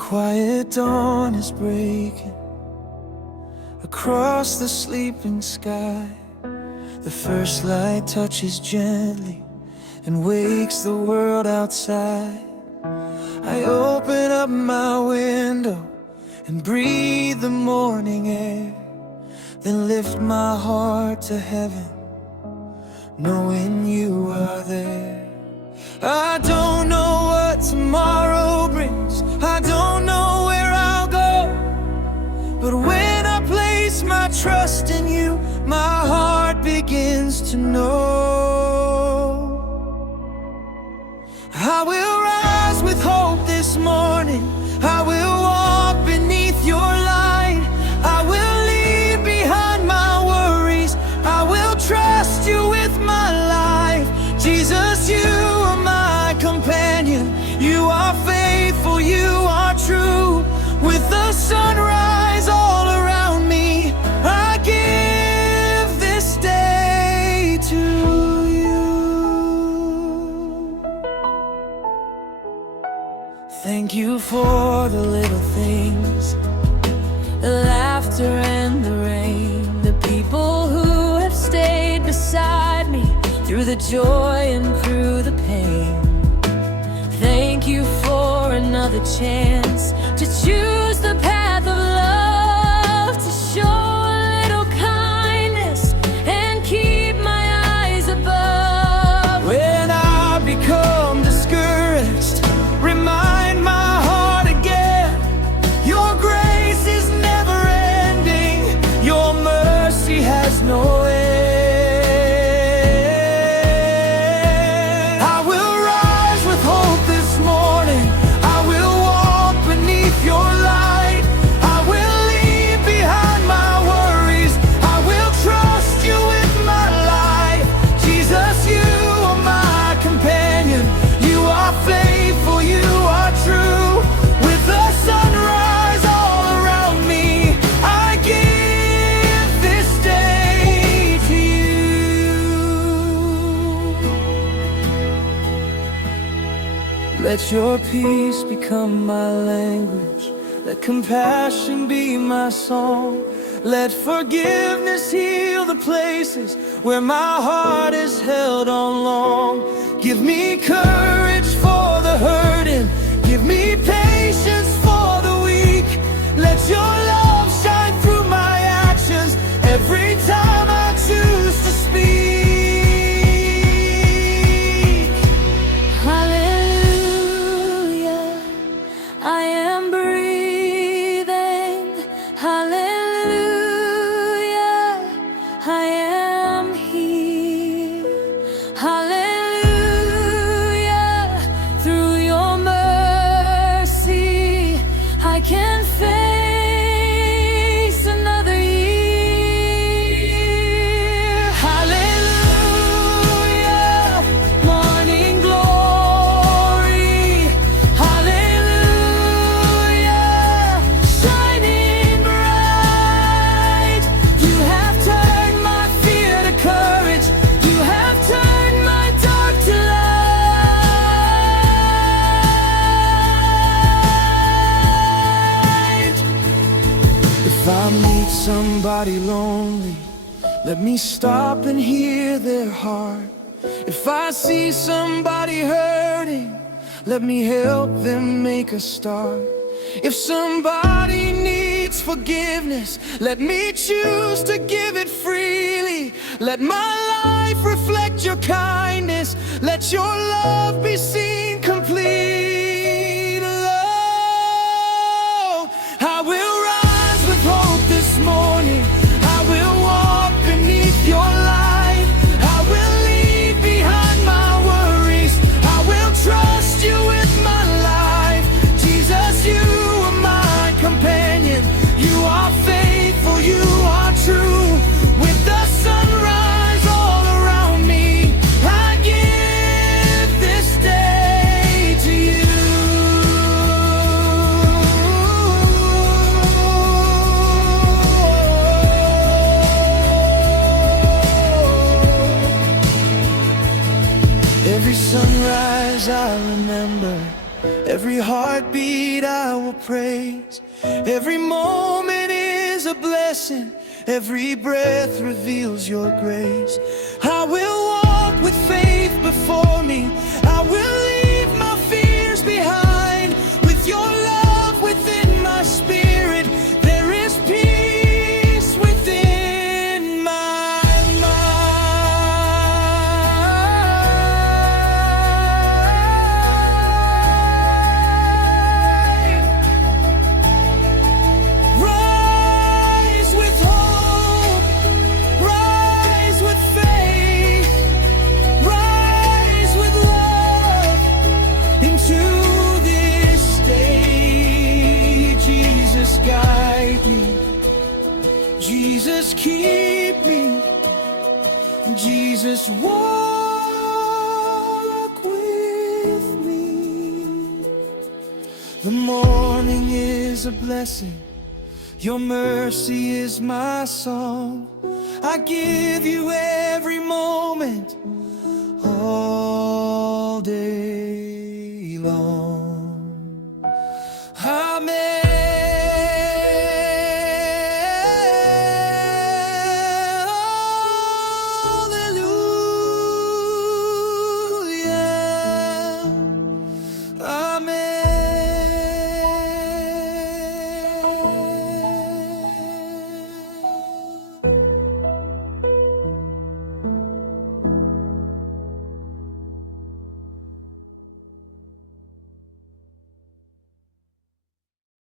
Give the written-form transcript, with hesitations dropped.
quiet dawn is breaking across the sleeping sky. The first light touches gently and wakes the world outside. I open up my window and breathe the morning air, then lift my heart to heaven, knowing you are there. I don't know what tomorrow brings, I don't know where I'll go, but when I place my trust in you, my heart begins to know. I will rise with hope this morning, I will walk beneath your light, I will leave behind my worries, I will trust you with my life. Jesus, you are my companion, you are faithful, you are true. With the sunrise all around me, I give this day to you. Thank you for the little things, the laughter and the rain, the people who have stayed beside me through the joy and through the pain. Thank you for another chance to choose the path of love, to show a little kindness and keep my eyes above. When I become discouraged, remind my heart again, your grace is never ending, your mercy has no end. Let your peace become my language, let compassion be my song, let forgiveness heal the places where my heart is held on long. Give me courage for the hurting, give me patience for the weak. Let your love shine through my actions every time I choose to speak. Somebody lonely, let me stop and hear their heart. If I see somebody hurting, let me help them make a start. If somebody needs forgiveness, let me choose to give it freely. Let my life reflect your kindness, let your love be seen complete. Alone, I will rise with hope this morning, I will walk beneath your light, I will leave behind my worries, I will trust you with my life. Jesus, you are my companion, you are faithful, you are true. With the sunrise all around me, I give this day to you. Every heartbeat I will praise. Every moment is a blessing. Every breath reveals your grace. I will walk with faith before me. I will leave my fears behind. With your love within my spirit, there is peace within my mind. Rise with hope, rise with faith, rise with love into this day. Jesus, guide me. Jesus, keep me. Jesus, walk with me. The morning is a blessing. Your mercy is my song. I give you every moment, all day